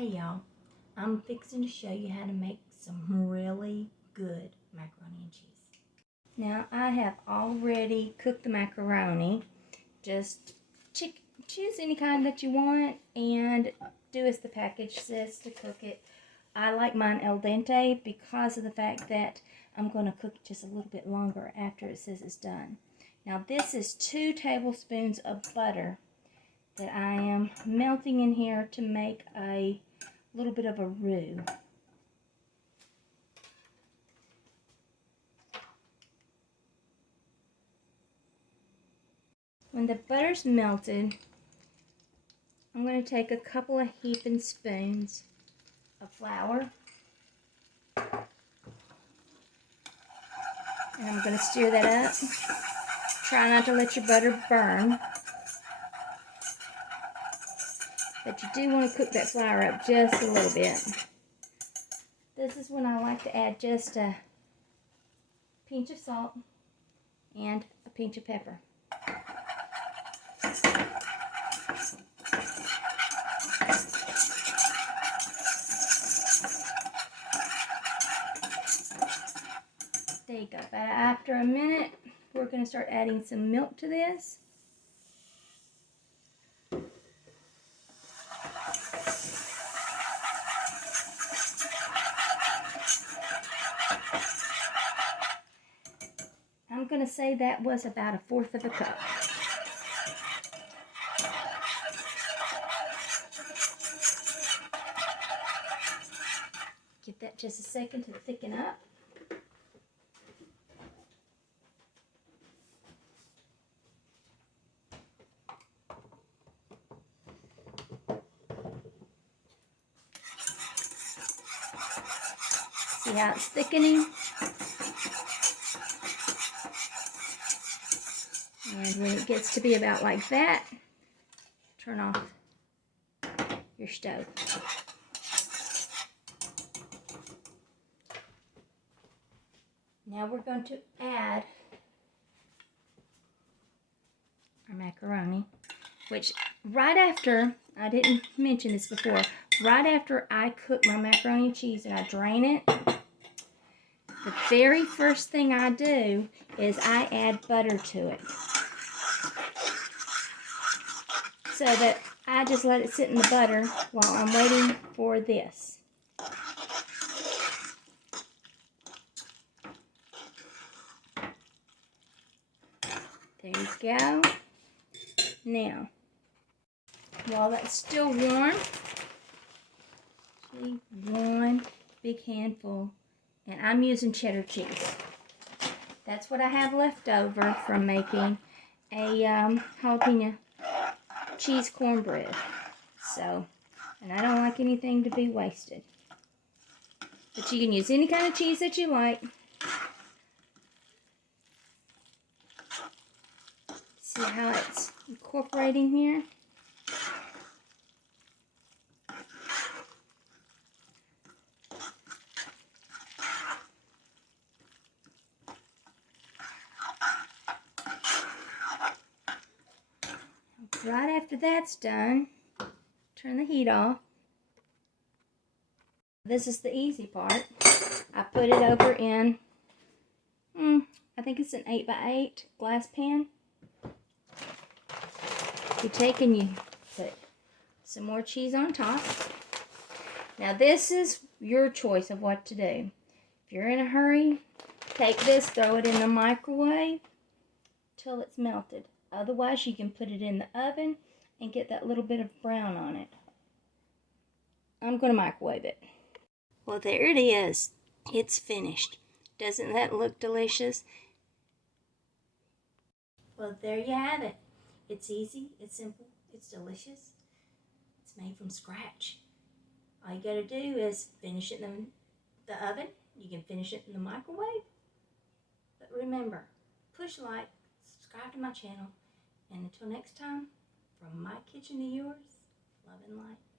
Hey y'all, I'm fixing to show you how to make some really good macaroni and cheese. Now I have already cooked the macaroni. Just choose any kind that you want and do as the package says to cook it. I like mine al dente because of the fact that I'm going to cook it just a little bit longer after it says it's done. Now this is 2 tablespoons of butter that I am melting in here to make a little bit of a roux. When the butter's melted, I'm going to take a couple of heaping spoons of flour and I'm going to stir that up. Try not to let your butter burn. But you do want to cook that flour up just a little bit. This is when I like to add just a pinch of salt and a pinch of pepper. There you go. But after a minute, we're going to start adding some milk to this. I'm going to say that was about 1/4 of a cup. Give that just a second to thicken up. See how it's thickening? And when it gets to be about like that, turn off your stove. Now we're going to add our macaroni, which right after, I didn't mention this before, right after I cook my macaroni and cheese and I drain it, the very first thing I do is I add butter to it. So that I just let it sit in the butter while I'm waiting for this. There you go. Now, while that's still warm, actually 1 big handful, and I'm using cheddar cheese. That's what I have left over from making a jalapeno cheese cornbread. So, and I don't like anything to be wasted. But you can use any kind of cheese that you like. See how it's incorporating here? Right after that's done, turn the heat off. This is the easy part. I put it over in, I think it's an 8x8 glass pan. You take and you put some more cheese on top. Now this is your choice of what to do. If you're in a hurry, take this, throw it in the microwave till it's melted. Otherwise, you can put it in the oven and get that little bit of brown on it. I'm going to microwave it. Well, there it is. It's finished. Doesn't that look delicious? Well, there you have it. It's easy, it's simple, it's delicious. It's made from scratch. All you got to do is finish it in the oven. You can finish it in the microwave. But remember, push like, subscribe to my channel, and until next time, from my kitchen to yours, love and light.